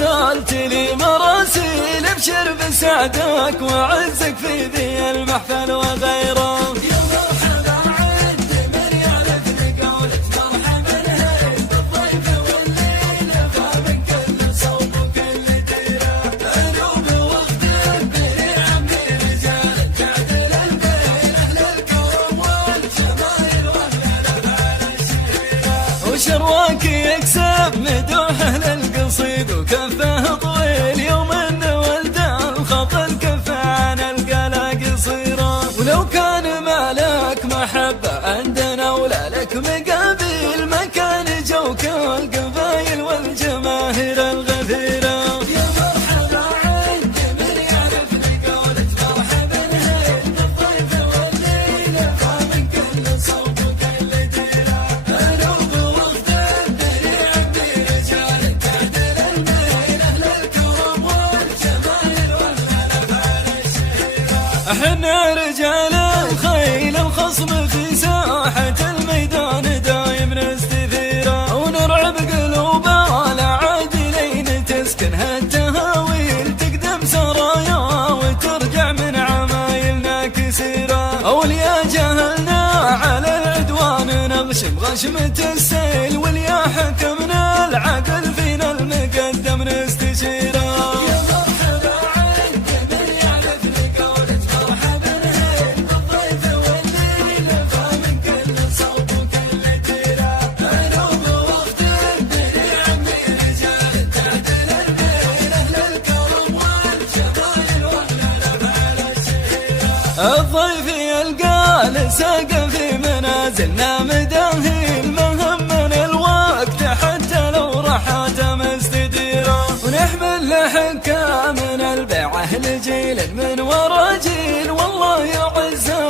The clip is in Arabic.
أرسلت لي مراسيل ابشر بسعدك وعزك في ذي المحفل وغيره. يا مرحبا عد من يعرفني قولة مرحبا هيل بالضيف والليلة فمن كل صوب وكل ديرة أنوب وفد بني عمي رجال تعدل البين أهل الكرم والجمايل وأهل الأفعال الشهيرة. وشرواك يكسب مدوح أهل القصيد وكفه طويل يوم انه ولد الخط الكف عن القلا قصيره. ولو كان مالك محبة عندنا ولا لك مقابل مكان جوك القبايل والجماهير الغفيرة. يا مرحبا عد من يعرفني قولة مرحبا هيل بالضيف والليلة فمن كل صوب وكل ديرة أنوب وفد بني عمي رجال تعدل البين أهل الكرم والجمايل وأهل الأفعال الشهيرة. احنا رجال الخيل الخصم في ساحة الميدان دايم نستثيره ونرعب قلوب العادلين تسكنها التهاويل تقدم سرايا وترجع من عمايلنا كسيره. اوليا جهلنا على العدوان نغشم غشمة السيل واليا حكمنا العقل فينا المقدم نستشيره. يا مرحبا عد من يعرفني قولة مرحبا هيل بالضيف والليلة فمن كل صوب وكل ديرة أنوب وفد بني عمي رجال تعدل البين أهل الكرم والجمايل وأهل الأفعال الشهيرة. الضيف يلقى لساق في منازلنا مداهي المهمنا الوقت حتى لو راحت مستديره ونحمل لحكامنا البيعه لجيل من ورا جيل والله يعزها